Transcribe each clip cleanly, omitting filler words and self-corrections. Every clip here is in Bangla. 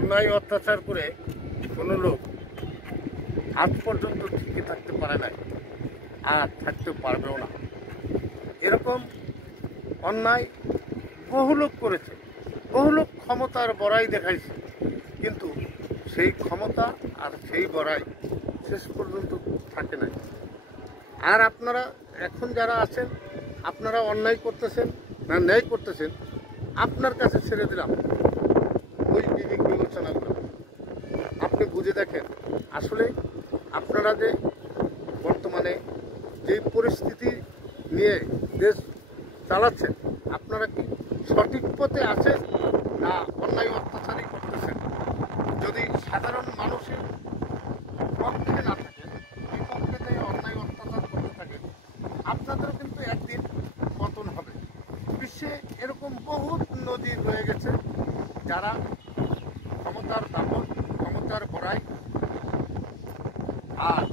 অন্যায় অত্যাচার করে কোনো লোক আজ পর্যন্ত টিকে থাকতে পারে নাই, আর থাকতে পারবেও না। এরকম অন্যায় বহু লোক করেছে, বহু লোক ক্ষমতার বড়াই দেখাইছে, কিন্তু সেই ক্ষমতা আর সেই বড়াই শেষ পর্যন্ত থাকে নাই। আর আপনারা এখন যারা আছেন, আপনারা অন্যায় করতেছেন না ন্যায় করতেছেন, আপনার কাছে ছেড়ে দিলাম ওই বিবেক বিবেচনাগুলো। আপনি বুঝে দেখেন আসলে আপনারা যে বর্তমানে যে পরিস্থিতি নিয়ে দেশ চালাচ্ছেন, আপনারা কি সঠিক পথে আছেন না অন্যায় অত্যাচারই করতেছেন? যদি সাধারণ মানুষের পক্ষে না থাকে, বিপক্ষে অন্যায় অত্যাচার করতে থাকে, আপনাদেরও কিন্তু একদিন পতন হবে। বিশ্বে এরকম বহুত নজির রয়ে গেছে, যারা ক্ষমতার দাপট, ক্ষমতার বড়াই আর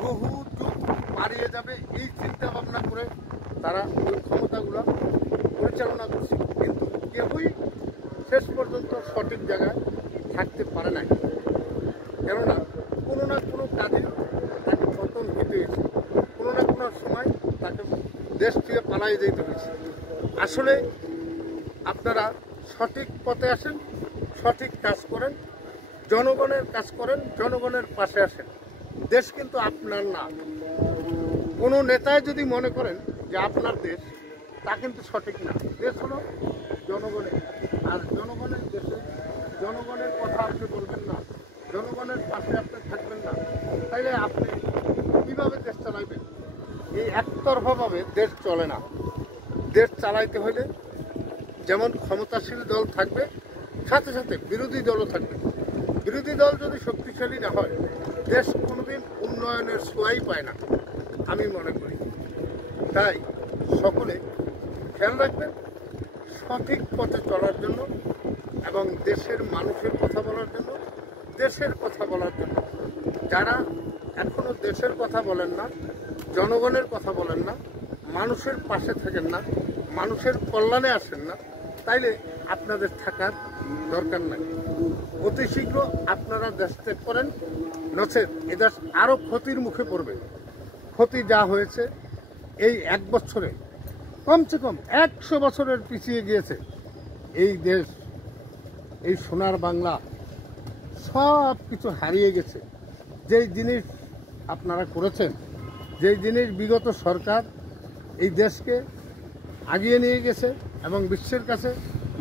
বহু যুগ পাড়িয়ে যাবে এই চিন্তা ভাবনা করে তারা ওই ক্ষমতাগুলো পরিচালনা করছে, কিন্তু কেউই শেষ পর্যন্ত সঠিক জায়গায় থাকতে পারে নাই। কেননা কোনো না কোনো কাজে তাকে পতন হতে হয়েছে, কোনো না কোনো সময় তাকে দেশ থেকে পালাই যেতে হয়েছে। আসলে আপনারা সঠিক পথে আসেন, সঠিক কাজ করেন, জনগণের কাজ করেন, জনগণের পাশে আসেন। দেশ কিন্তু আপনার না। কোনো নেতায় যদি মনে করেন যে আপনার দেশ, তা কিন্তু সঠিক না। দেশ হলো জনগণের, আর জনগণের দেশে জনগণের কথা আপনি বলবেন না, জনগণের পাশে আপনি থাকবেন না, তাইলে আপনি কীভাবে দেশ চালাইবেন? এই একতরফাভাবে দেশ চলে না। দেশ চালাইতে হলে যেমন ক্ষমতাশীল দল থাকবে, সাথে সাথে বিরোধী দলও থাকবে। বিরোধী দল যদি শক্তিশালী না হয়, দেশ কোনোদিন উন্নয়নের ছোঁয়াই পায় না, আমি মনে করি। তাই সকলে খেয়াল রাখবেন সঠিক পথে চলার জন্য এবং দেশের মানুষের কথা বলার জন্য, দেশের কথা বলার জন্য। যারা এখনো দেশের কথা বলেন না, জনগণের কথা বলেন না, মানুষের পাশে থাকেন না, মানুষের কল্যাণে আসেন না, তাইলে আপনাদের থাকার দরকার নাই। অতি শীঘ্র আপনারা দেশ ত্যাগ করেন, নচেত এদেশ আরও ক্ষতির মুখে পড়বে। ক্ষতি যা হয়েছে এই এক বছরে, কমসে কম 100 বছরের পিছিয়ে গিয়েছে এই দেশ, এই সোনার বাংলা সব কিছু হারিয়ে গেছে। যেই জিনিস আপনারা করেছেন, যেই জিনিস বিগত সরকার এই দেশকে আগিয়ে নিয়ে গেছে এবং বিশ্বের কাছে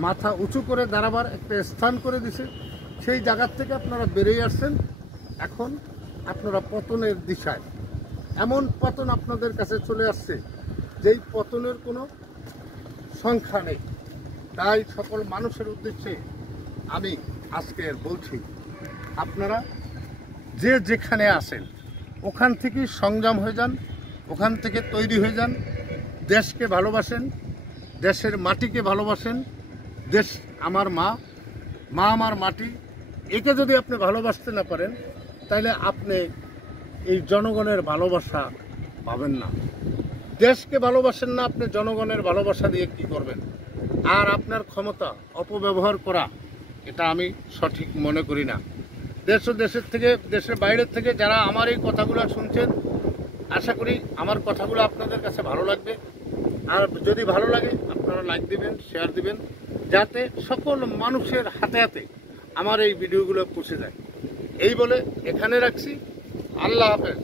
মাথা উঁচু করে দাঁড়াবার একটা স্থান করে দিছে, সেই জায়গার থেকে আপনারা বেরিয়ে আসছেন। এখন আপনারা পতনের দিশায়, এমন পতন আপনাদের কাছে চলে আসছে যেই পতনের কোনো সংখ্যা নেই। তাই সকল মানুষের উদ্দেশ্যে আমি আজকে বলছি, আপনারা যে যেখানে আসেন ওখান থেকেই সংযম হয়ে যান, ওখান থেকে তৈরি হয়ে যান। দেশকে ভালোবাসেন, দেশের মাটিকে ভালোবাসেন। দেশ আমার মা, মা আমার মাটি, একে যদি আপনি ভালোবাসতে না পারেন, তাহলে আপনি এই জনগণের ভালোবাসা পাবেন না। দেশকে ভালোবাসেন না, আপনি জনগণের ভালোবাসা দিয়ে কি করবেন? আর আপনার ক্ষমতা অপব্যবহার করা, এটা আমি সঠিক মনে করি না। দেশ ও দেশের থেকে, দেশের বাইরের থেকে যারা আমার এই কথাগুলো শুনছেন, আশা করি আমার কথাগুলো আপনাদের কাছে ভালো লাগবে। আর যদি ভালো লাগে আপনারা লাইক দিবেন, শেয়ার দিবেন, যাতে সকল মানুষের হাতে হাতে আমার এই ভিডিওগুলো পৌঁছে যায়। এই বলে এখানে রাখছি। আল্লাহ হাফেজ।